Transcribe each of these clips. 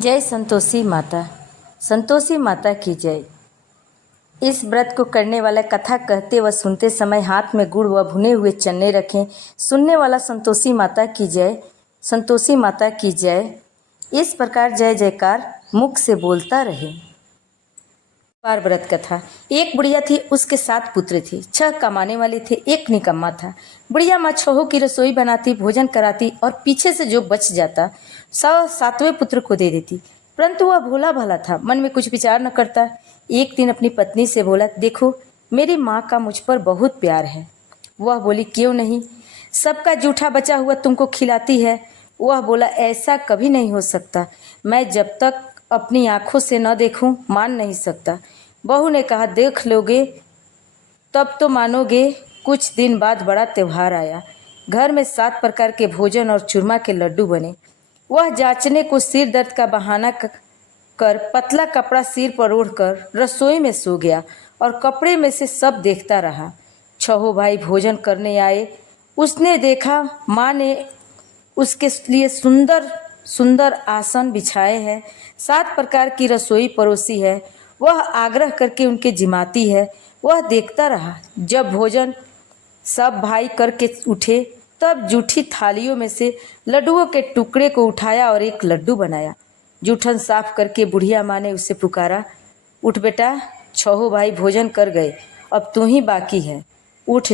जय संतोषी माता। संतोषी माता की जय। इस व्रत को करने वाला कथा कहते व सुनते समय हाथ में गुड़ व भुने हुए चने रखें। सुनने वाला संतोषी माता की जय, संतोषी माता की जय। इस प्रकार जय जयकार मुख से बोलता रहे। बार व्रत कथा। एक बुढ़िया थी, उसके 7 पुत्र थे। 6 कमाने वाले थे, एक निकम्मा था। बुढ़िया माँ 6 की रसोई बनाती, भोजन कराती और पीछे से जो बच जाता 7वें पुत्र को दे देती। परंतु वह भोला भाला था, मन में कुछ विचार न करता। एक दिन अपनी पत्नी से बोला, देखो मेरी माँ का मुझ पर बहुत प्यार है। वह बोली, क्यों नहीं, सबका जूठा बचा हुआ तुमको खिलाती है। वह बोला, ऐसा कभी नहीं हो सकता, मैं जब तक अपनी आंखों से न देखूं मान नहीं सकता। बहू ने कहा, देख लोगे तब तो मानोगे। कुछ दिन बाद बड़ा त्यौहार आया। घर में 7 प्रकार के भोजन और चूरमा के लड्डू बने। वह जांचने को सिर दर्द का बहाना कर पतला कपड़ा सिर पर ओढ़कर रसोई में सो गया और कपड़े में से सब देखता रहा। 6 भाई भोजन करने आए। उसने देखा माँ ने उसके लिए सुंदर सुंदर आसन बिछाए हैं, 7 प्रकार की रसोई परोसी है। वह आग्रह करके उनके जिमाती है। वह देखता रहा। जब भोजन सब भाई करके उठे तब जूठी थालियों में से लड्डुओं के टुकड़े को उठाया और एक लड्डू बनाया। जूठन साफ करके बुढ़िया माँ ने उसे पुकारा, उठ बेटा, 6 भाई भोजन कर गए, अब तू ही बाकी है, उठ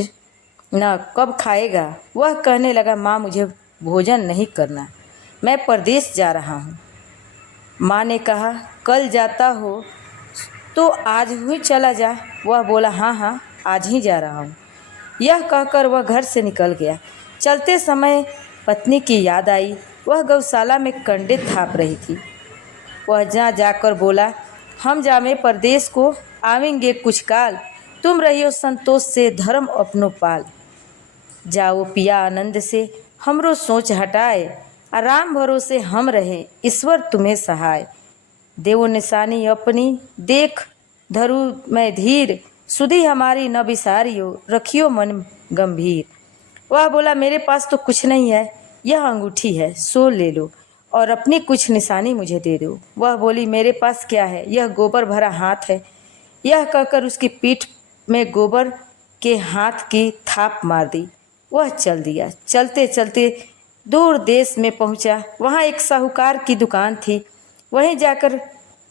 ना, कब खाएगा। वह कहने लगा, माँ मुझे भोजन नहीं करना, मैं परदेश जा रहा हूँ। माँ ने कहा, कल जाता हो तो आज ही चला जा। वह बोला, हाँ हाँ आज ही जा रहा हूँ। यह कहकर वह घर से निकल गया। चलते समय पत्नी की याद आई। वह गौशाला में कंडे थाप रही थी। वह जहाँ जाकर बोला, हम जामे परदेश को आवेंगे कुछ काल, तुम रहियो संतोष से धर्म अपनो पाल। जाओ पिया आनंद से हमरो सोच हटाए, आराम भरोसे हम रहे ईश्वर तुम्हें सहाय। देवो निशानी अपनी देख धरू मैं धीर, सुधी हमारी न बिसारियो रखियो मन गंभीर। वह बोला, मेरे पास तो कुछ नहीं है, यह अंगूठी है, सो ले लो और अपनी कुछ निशानी मुझे दे दो। वह बोली, मेरे पास क्या है, यह गोबर भरा हाथ है। यह कहकर उसकी पीठ में गोबर के हाथ की थाप मार दी। वह चल दिया। चलते चलते दूर देश में पहुंचा। वहाँ एक साहूकार की दुकान थी। वहीं जाकर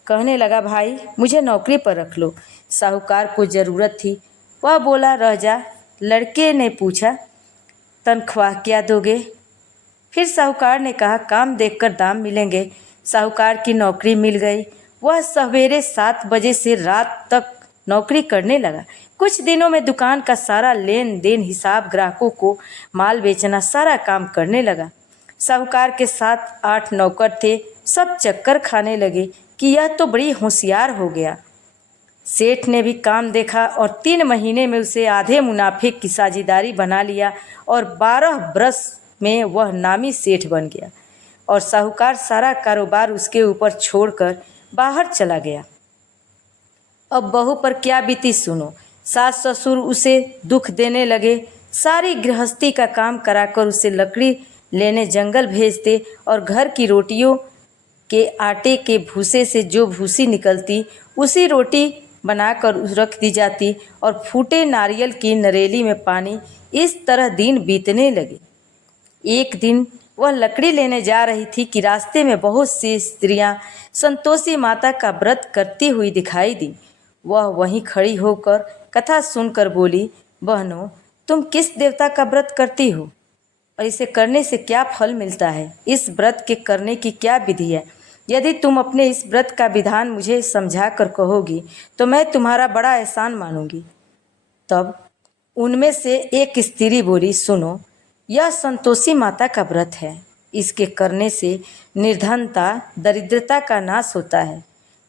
कहने लगा, भाई मुझे नौकरी पर रख लो। साहूकार को ज़रूरत थी। वह बोला, रह जा। लड़के ने पूछा, तनख्वाह क्या दोगे? फिर साहूकार ने कहा, काम देखकर दाम मिलेंगे। साहूकार की नौकरी मिल गई। वह सवेरे 7 बजे से रात तक नौकरी करने लगा। कुछ दिनों में दुकान का सारा लेन देन, हिसाब, ग्राहकों को माल बेचना, सारा काम करने लगा। साहूकार के 7-8 नौकर थे। सब चक्कर खाने लगे कि यह तो बड़ी होशियार हो गया। सेठ ने भी काम देखा और 3 महीने में उसे आधे मुनाफे की साझेदारी बना लिया और 12 बरस में वह नामी सेठ बन गया और साहूकार सारा कारोबार उसके ऊपर छोड़कर बाहर चला गया। अब बहू पर क्या बीती सुनो। सास ससुर उसे दुख देने लगे। सारी गृहस्थी का काम कराकर उसे लकड़ी लेने जंगल भेजते और घर की रोटियों के आटे के भूसे से जो भूसी निकलती उसी रोटी बनाकर रख दी जाती और फूटे नारियल की नरेली में पानी। इस तरह दिन बीतने लगे। एक दिन वह लकड़ी लेने जा रही थी कि रास्ते में बहुत सी स्त्रियां संतोषी माता का व्रत करती हुई दिखाई दी। वह वहीं खड़ी होकर कथा सुनकर बोली, बहनों तुम किस देवता का व्रत करती हो और इसे करने से क्या फल मिलता है? इस व्रत के करने की क्या विधि है? यदि तुम अपने इस व्रत का विधान मुझे समझा कर कहोगी तो मैं तुम्हारा बड़ा एहसान मानूंगी। तब उनमें से एक स्त्री बोली, सुनो, यह संतोषी माता का व्रत है। इसके करने से निर्धनता, दरिद्रता का नाश होता है,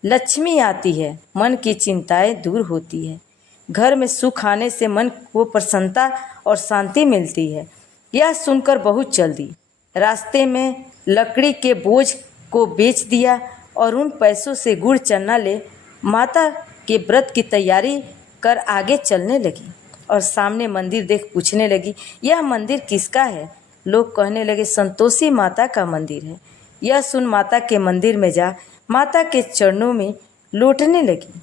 लक्ष्मी आती है, मन की चिंताएं दूर होती है, घर में सुख आने से मन को प्रसन्नता और शांति मिलती है। यह सुनकर बहुत चल दी। रास्ते में लकड़ी के बोझ को बेच दिया और उन पैसों से गुड़ चना ले माता के व्रत की तैयारी कर आगे चलने लगी और सामने मंदिर देख पूछने लगी, यह मंदिर किसका है? लोग कहने लगे, संतोषी माता का मंदिर है। यह सुन माता के मंदिर में जा माता के चरणों में लौटने लगी।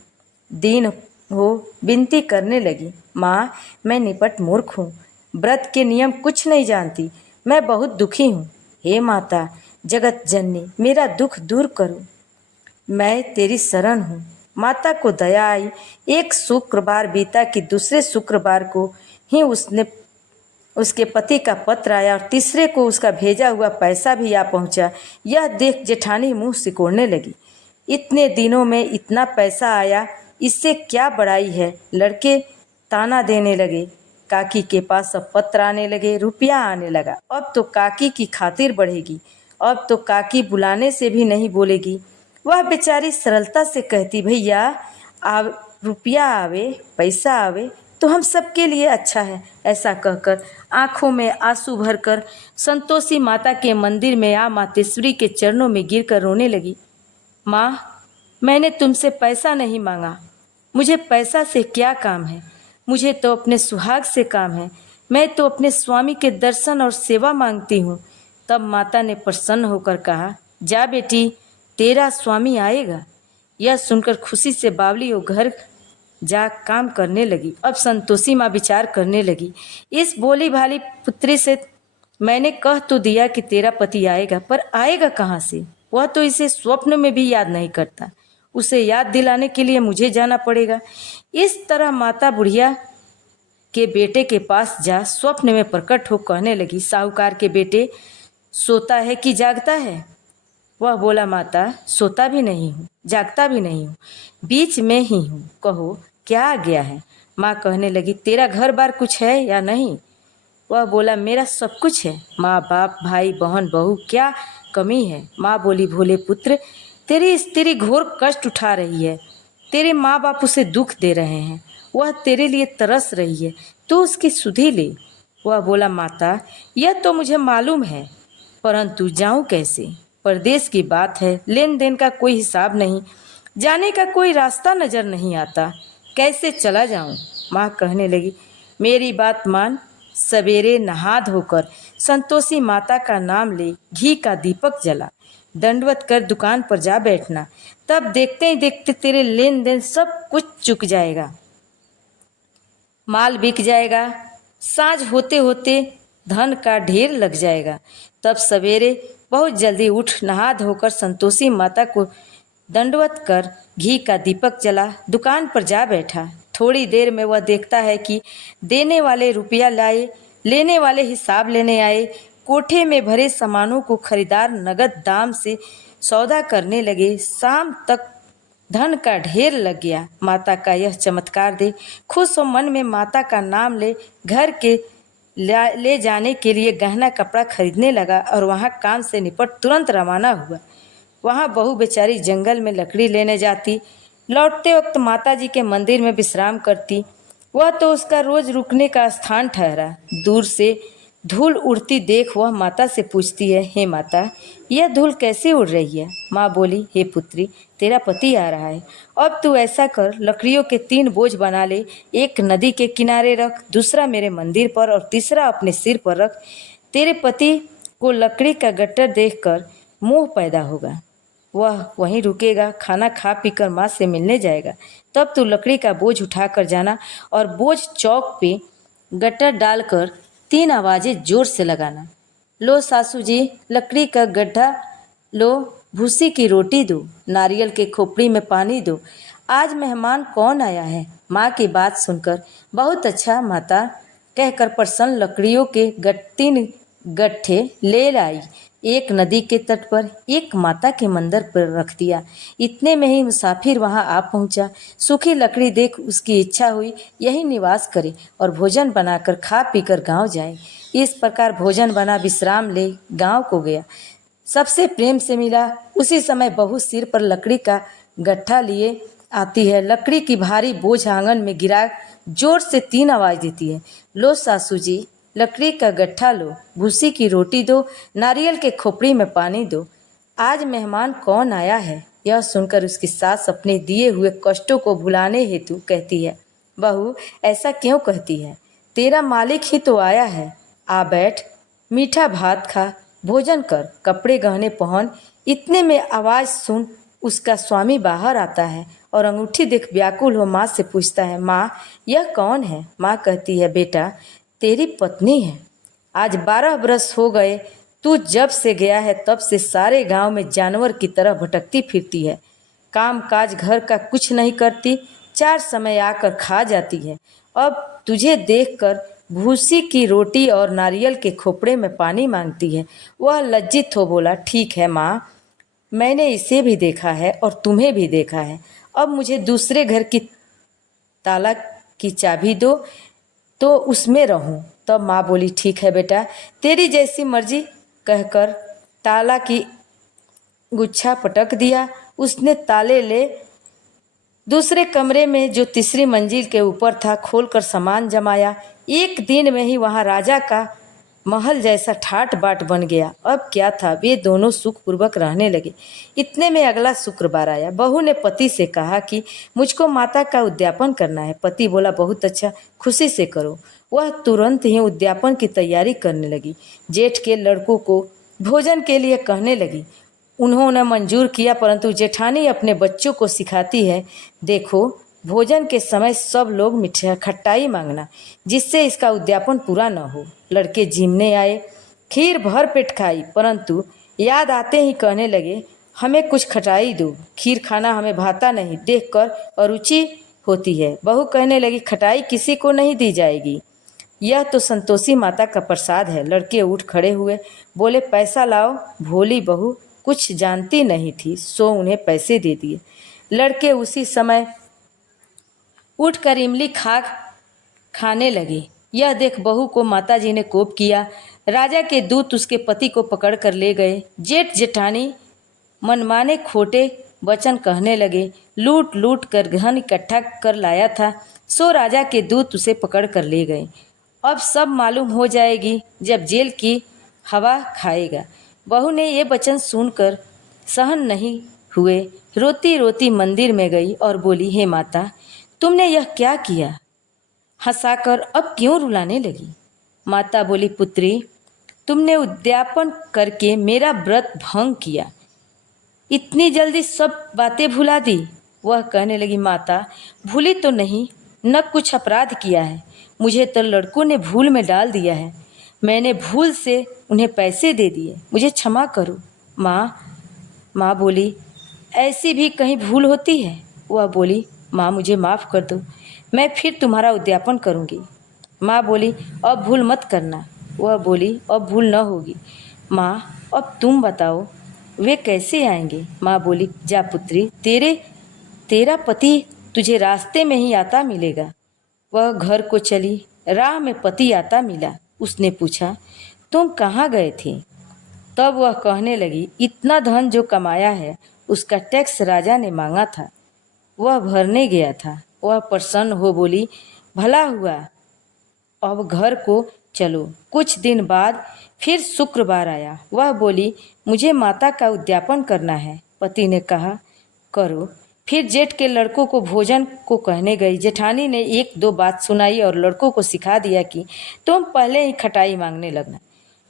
दीन हो विनती करने लगी, माँ मैं निपट मूर्ख हूँ, व्रत के नियम कुछ नहीं जानती, मैं बहुत दुखी हूँ। हे माता जगत जननी मेरा दुख दूर करो, मैं तेरी शरण हूँ। माता को दया आई। एक शुक्रवार बीता कि दूसरे शुक्रवार को ही उसके पति का पत्र आया और तीसरे को उसका भेजा हुआ पैसा भी आ पहुंचा। यह देख जेठानी मुंह सिकोड़ने लगी, इतने दिनों में इतना पैसा आया, इससे क्या बड़ाई है। लड़के ताना देने लगे। काकी के पास अब पत्र आने लगे, रुपया आने लगा। अब तो काकी की खातिर बढ़ेगी, अब तो काकी बुलाने से भी नहीं बोलेगी। वह बेचारी सरलता से कहती, भैया रुपया आवे पैसा आवे तो हम सबके लिए अच्छा है। ऐसा कहकर आंखों में आंसू भरकर संतोषी माता के मंदिर में आ मातेश्वरी के चरणों में गिरकर रोने लगी। माँ मैंने तुमसे पैसा नहीं मांगा, मुझे पैसा से क्या काम है, मुझे तो अपने सुहाग से काम है, मैं तो अपने स्वामी के दर्शन और सेवा मांगती हूँ। तब माता ने प्रसन्न होकर कहा, जा बेटी तेरा स्वामी आएगा। यह सुनकर खुशी से बावली वो घर जा काम करने लगी। अब संतोषी माँ विचार करने लगी, इस भोली भाली पुत्री से मैंने कह तो दिया कि तेरा पति आएगा, पर आएगा कहाँ से? वह तो इसे स्वप्न में भी याद नहीं करता, उसे याद दिलाने के लिए मुझे जाना पड़ेगा। इस तरह माता बुढ़िया के बेटे के पास जा स्वप्न में प्रकट हो कहने लगी, साहूकार के बेटे सोता है कि जागता है? वह बोला, माता सोता भी नहीं हूँ जागता भी नहीं हूँ, बीच में ही हूँ, कहो क्या आ गया है? माँ कहने लगी, तेरा घर बार कुछ है या नहीं? वह बोला, मेरा सब कुछ है, माँ बाप भाई बहन बहू, क्या कमी है? माँ बोली, भोले पुत्र तेरी स्त्री घोर कष्ट उठा रही है, तेरे माँ बाप उसे दुख दे रहे हैं, वह तेरे लिए तरस रही है, तू उसकी सुधि ले। वह बोला, माता यह तो मुझे मालूम है, परंतु जाऊं कैसे? परदेश की बात है, लेन देन का कोई हिसाब नहीं, जाने का कोई रास्ता नजर नहीं आता, कैसे चला जाऊं? माँ कहने लगी, मेरी बात मान, सवेरे नहा धोकर संतोषी माता का नाम ले, घी का दीपक जला, दंडवत कर दुकान पर जा बैठना, तब देखते ही देखते तेरे लेन देन सब कुछ चुक जाएगा, माल बिक जाएगा, साँझ होते होते धन का ढेर लग जाएगा। तब सवेरे बहुत जल्दी उठ नहा धोकर संतोषी माता को दंडवत कर घी का दीपक जला दुकान पर जा बैठा। थोड़ी देर में वह देखता है कि देने वाले रुपया लाए, लेने वाले हिसाब लेने आए, कोठे में भरे सामानों को खरीदार नगद दाम से सौदा करने लगे। शाम तक धन का ढेर लग गया। माता का यह चमत्कार देख खुश हो मन में माता का नाम ले घर के ले जाने के लिए गहना कपड़ा खरीदने लगा और वहाँ काम से निपट तुरंत रवाना हुआ। वहाँ बहू बेचारी जंगल में लकड़ी लेने जाती, लौटते वक्त माता जी के मंदिर में विश्राम करती। वह तो उसका रोज रुकने का स्थान ठहरा। दूर से धूल उड़ती देख वह माता से पूछती है, हे माता यह धूल कैसे उड़ रही है? माँ बोली, हे पुत्री तेरा पति आ रहा है, अब तू ऐसा कर लकड़ियों के 3 बोझ बना ले, एक नदी के किनारे रख, दूसरा मेरे मंदिर पर और तीसरा अपने सिर पर रख। तेरे पति को लकड़ी का गट्टर देखकर मोह पैदा होगा, वह वहीं रुकेगा, खाना खा पीकर माँ से मिलने जाएगा। तब तू लकड़ी का बोझ उठाकर जाना और बोझ चौक पे गट्टर डालकर 3 आवाज़ें जोर से लगाना। लो सासू जी लकड़ी का गड्ढा लो, भूसी की रोटी दो, नारियल के खोपड़ी में पानी दो, आज मेहमान कौन आया है? माँ की बात सुनकर बहुत अच्छा माता कहकर प्रसन्न लकड़ियों के 3 गट्ठे ले लाई। एक नदी के तट पर, एक माता के मंदिर पर रख दिया। इतने में ही मुसाफिर वहां आ पहुंचा। सूखी लकड़ी देख उसकी इच्छा हुई यही निवास करे और भोजन बनाकर खा पीकर गांव जाए। इस प्रकार भोजन बना विश्राम ले गांव को गया। सबसे प्रेम से मिला। उसी समय बहू सिर पर लकड़ी का गट्ठा लिए आती है। लकड़ी की भारी बोझ आंगन में गिरा जोर से 3 आवाज़ देती है, लो सासू जी लकड़ी का गट्ठा लो, भूसी की रोटी दो, नारियल के खोपड़ी में पानी दो, आज मेहमान कौन आया है? यह सुनकर उसकी सास अपने दिए हुए कष्टों को भुलाने हेतु कहती है, बहू ऐसा क्यों कहती है? तेरा मालिक ही तो आया है, आ बैठ, मीठा भात खा, भोजन कर, कपड़े गहने पहन। इतने में आवाज़ सुन उसका स्वामी बाहर आता है और अंगूठी देख व्याकुल हो माँ से पूछता है, माँ यह कौन है? माँ कहती है, बेटा तेरी पत्नी है। आज 12 बरस हो गए, तू जब से गया है तब से सारे गांव में जानवर की तरह भटकती फिरती है। काम काज घर का कुछ नहीं करती, 4 समय आकर खा जाती है। अब तुझे देखकर भूसी की रोटी और नारियल के खोपड़े में पानी मांगती है। वह लज्जित हो बोला, ठीक है माँ, मैंने इसे भी देखा है और तुम्हें भी देखा है। अब मुझे दूसरे घर की ताला की चाबी दो तो उसमें रहूं। तब माँ बोली, ठीक है बेटा, तेरी जैसी मर्जी, कहकर ताला की गुच्छा पटक दिया। उसने ताले ले दूसरे कमरे में जो तीसरी मंजिल के ऊपर था खोलकर सामान जमाया। एक दिन में ही वहां राजा का महल जैसा ठाट बाट बन गया। अब क्या था, वे दोनों सुखपूर्वक रहने लगे। इतने में अगला शुक्रवार आया। बहू ने पति से कहा कि मुझको माता का उद्यापन करना है। पति बोला, बहुत अच्छा, खुशी से करो। वह तुरंत ही उद्यापन की तैयारी करने लगी। जेठ के लड़कों को भोजन के लिए कहने लगी। उन्होंने मंजूर किया, परंतु जेठानी अपने बच्चों को सिखाती है, देखो भोजन के समय सब लोग मिठाई खट्टाई मांगना, जिससे इसका उद्यापन पूरा न हो। लड़के झिमने आए, खीर भर पेट खाई, परंतु याद आते ही कहने लगे, हमें कुछ खटाई दो, खीर खाना हमें भाता नहीं, देखकर अरुचि होती है। बहू कहने लगी, खटाई किसी को नहीं दी जाएगी, यह तो संतोषी माता का प्रसाद है। लड़के उठ खड़े हुए, बोले, पैसा लाओ। भोली बहू कुछ जानती नहीं थी, सो उन्हें पैसे दे दिए। लड़के उसी समय उठकर इमली खाने लगे। यह देख बहू को माताजी ने कोप किया। राजा के दूत उसके पति को पकड़ कर ले गए। जेठ जेठानी मनमाने खोटे वचन कहने लगे। लूट लूट कर धन इकट्ठा कर लाया था, सो राजा के दूत उसे पकड़ कर ले गए। अब सब मालूम हो जाएगी जब जेल की हवा खाएगा। बहू ने ये वचन सुनकर सहन नहीं हुए, रोती रोती मंदिर में गई और बोली, हे माता, तुमने यह क्या किया? हंसाकर अब क्यों रुलाने लगी? माता बोली, पुत्री, तुमने उद्यापन करके मेरा व्रत भंग किया, इतनी जल्दी सब बातें भुला दी। वह कहने लगी, माता भूली तो नहीं, न कुछ अपराध किया है, मुझे तो लड़कों ने भूल में डाल दिया है, मैंने भूल से उन्हें पैसे दे दिए, मुझे क्षमा करो। माँ बोली, ऐसी भी कहीं भूल होती है? वह बोली, माँ मुझे माफ़ कर दो, मैं फिर तुम्हारा उद्यापन करूँगी। माँ बोली, अब भूल मत करना। वह बोली, अब भूल न होगी। माँ अब तुम बताओ वे कैसे आएंगे? माँ बोली, जा पुत्री, तेरा पति तुझे रास्ते में ही आता मिलेगा। वह घर को चली। राह में पति आता मिला। उसने पूछा, तुम कहाँ गए थे? तब वह कहने लगी, इतना धन जो कमाया है उसका टैक्स राजा ने मांगा था, वह भरने गया था। वह प्रसन्न हो बोली, भला हुआ, अब घर को चलो। कुछ दिन बाद फिर शुक्रवार आया। वह बोली, मुझे माता का उद्यापन करना है। पति ने कहा, करो। फिर जेठ के लड़कों को भोजन को कहने गई। जेठानी ने एक दो बात सुनाई और लड़कों को सिखा दिया कि तुम पहले ही खटाई मांगने लगना।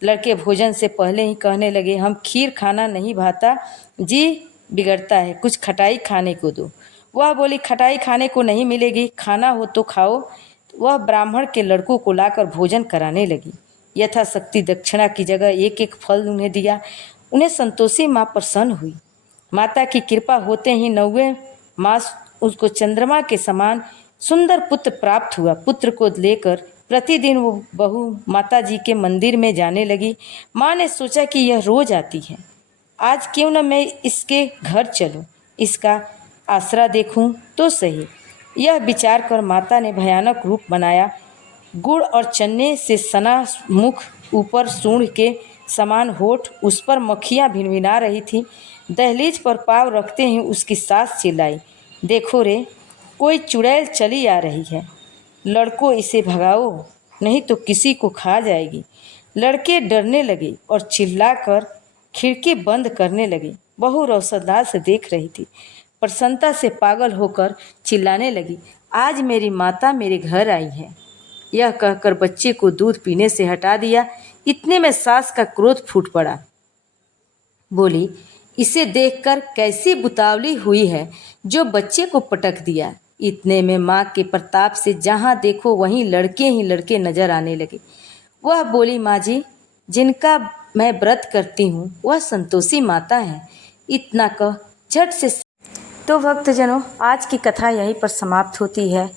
लड़के भोजन से पहले ही कहने लगे, हम खीर खाना नहीं भाता, जी बिगड़ता है, कुछ खटाई खाने को दो। वह बोली, खटाई खाने को नहीं मिलेगी, खाना हो तो खाओ। वह ब्राह्मण के लड़कों को लाकर भोजन कराने लगी। यथाशक्ति दक्षिणा की जगह एक एक फल उन्हें दिया। उन्हें संतोषी माँ प्रसन्न हुई। माता की कृपा होते ही 9वें मास उसको चंद्रमा के समान सुंदर पुत्र प्राप्त हुआ। पुत्र को लेकर प्रतिदिन वो बहू माता जी के मंदिर में जाने लगी। माँ ने सोचा कि यह रोज आती है, आज क्यों न मैं इसके घर चलूं, इसका आसरा देखूं तो सही। यह विचार कर माता ने भयानक रूप बनाया। गुड़ और चने से सना मुख, ऊपर सूंड के समान होठ, उस पर मक्खियाँ भिनभिना रही थी। दहलीज पर पाँव रखते ही उसकी सास चिल्लाई, देखो रे, कोई चुड़ैल चली आ रही है, लड़कों इसे भगाओ, नहीं तो किसी को खा जाएगी। लड़के डरने लगे और चिल्लाकर खिड़की बंद करने लगे। बहू रोशनदान से देख रही थी। प्रसन्नता से पागल होकर चिल्लाने लगी, आज मेरी माता मेरे घर आई है, यह कहकर बच्चे को दूध पीने से हटा दिया। इतने में सास का क्रोध फूट पड़ा। बोली, इसे देखकर कैसी बुतावली हुई है जो बच्चे को पटक दिया। इतने में माँ के प्रताप से जहाँ देखो वहीं लड़के ही लड़के नजर आने लगे। वह बोली, माँ जी, जिनका मैं व्रत करती हूँ वह संतोषी माता है। इतना कह झट से। तो भक्तजनों, आज की कथा यहीं पर समाप्त होती है।